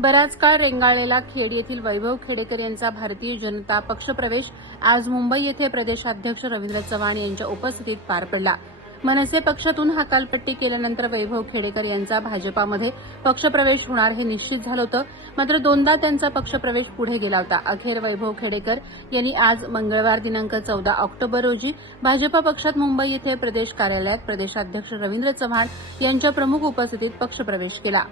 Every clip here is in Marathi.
बराच काळ रेंगाळलेला खेड येथील वैभव खेडेकर यांचा भारतीय जनता पक्षप्रवेश आज मुंबई येथे प्रदेशाध्यक्ष रवींद्र चव्हाण यांच्या उपस्थितीत पार पडला. मनसे पक्षातून हकालपट्टी केल्यानंतर वैभव खेडेकर यांचा भाजपामध्ये पक्षप्रवेश होणार हे निश्चित झालं होतं. मात्र दोनदा त्यांचा पक्षप्रवेश पुढे गेला होता. अखेर वैभव खेडेकर यांनी आज मंगळवार दिनांक चौदा ऑक्टोबर रोजी भाजपा पक्षात मुंबई येथे प्रदेश कार्यालयात प्रदेशाध्यक्ष रवींद्र चव्हाण यांच्या प्रमुख उपस्थितीत पक्षप्रवेश केला.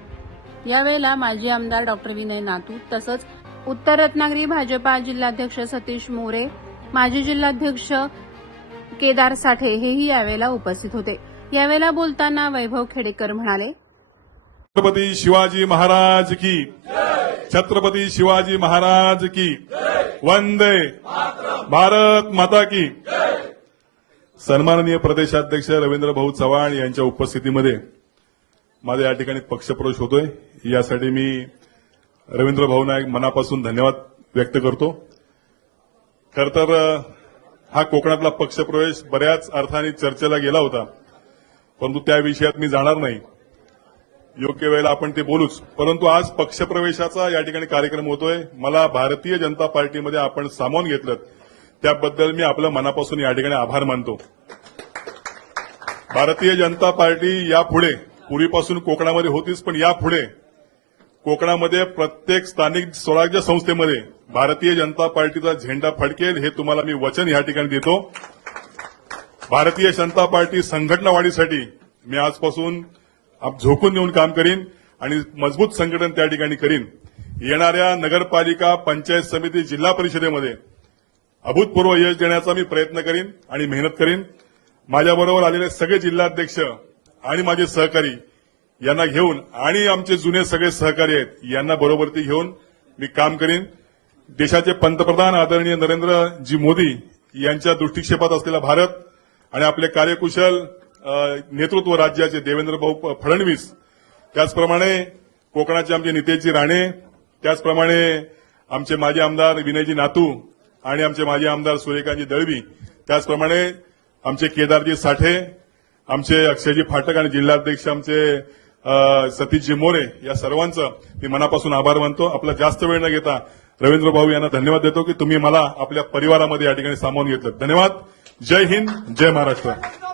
यावेळेला माजी आमदार डॉक्टर विनय नातू तसंच उत्तर रत्नागिरी भाजपा जिल्हाध्यक्ष सतीश मोरे माजी जिल्हाध्यक्ष केदार साठे हेही यावेळेला उपस्थित होते. यावेळेला बोलताना वैभव खेडेकर म्हणाले छत्रपती शिवाजी महाराज की छत्रपती शिवाजी महाराज की वंदे भारत माता की सन्माननीय प्रदेशाध्यक्ष रवींद्र भाऊ चव्हाण यांच्या उपस्थितीमध्ये माझा या ठिकाणी पक्षप्रवेश होतोय. यासाठी मी रवींद्र भाऊ नाईक मनापासून धन्यवाद व्यक्त करतो. खर तर हा कोकणातला पक्षप्रवेश बऱ्याच अर्थाने चर्चेला गेला होता. परंतु त्या विषयात मी जाणार नाही. योग्य वेळेला आपण ते बोलूच. परंतु आज पक्षप्रवेशाचा या ठिकाणी कार्यक्रम होतोय. मला भारतीय जनता पार्टीमध्ये आपण सामावून घेतलं त्याबद्दल मी आपल्या मनापासून या ठिकाणी आभार मानतो. भारतीय जनता पार्टी यापुढे पूर्वीपासून कोकणामध्ये होतीच पण यापुढे कोकणामध्ये प्रत्येक स्थानिक स्वराज्य संस्थेमध्ये भारतीय जनता पार्टीचा झेंडा फडकेल हे तुम्हाला मी वचन या ठिकाणी देतो. भारतीय जनता पार्टी संघटनावाढीसाठी मी आजपासून झोकून देऊन काम करीन आणि मजबूत संघटन त्या ठिकाणी करीन. येणाऱ्या नगरपालिका पंचायत समिती जिल्हा परिषदेमध्ये अभूतपूर्व यश देण्याचा मी प्रयत्न करीन आणि मेहनत करीन. माझ्याबरोबर आलेले सगळे जिल्हाध्यक्ष आणि माझे सहकारी यांना घेऊन आणि आमचे जुने सगळे सहकारी आहेत यांना बरोबरती घेऊन मी काम करीन. देशाचे पंतप्रधान आदरणीय नरेंद्रजी मोदी यांच्या दृष्टिक्षेपात असलेला भारत आणि आपले कार्यकुशल नेतृत्व राज्याचे देवेंद्र भाऊ फडणवीस त्याचप्रमाणे कोकणाचे आमचे नितेशजी राणे त्याचप्रमाणे आमचे माजी आमदार विनयजी नातू आणि आमचे माजी आमदार सूर्यकांतजी दळवी त्याचप्रमाणे आमचे केदारजी साठे आमचे अक्षयजी फाटक आणि जिल्हाध्यक्ष आमचे सतीशजी मोरे या सर्वांचं मी मनापासून आभार मानतो. आपला जास्त वेळ न घेता रवींद्र भाऊ यांना धन्यवाद देतो की तुम्ही मला आपल्या परिवारामध्ये या ठिकाणी सामावून घेतलं. धन्यवाद. जय हिंद. जय महाराष्ट्र.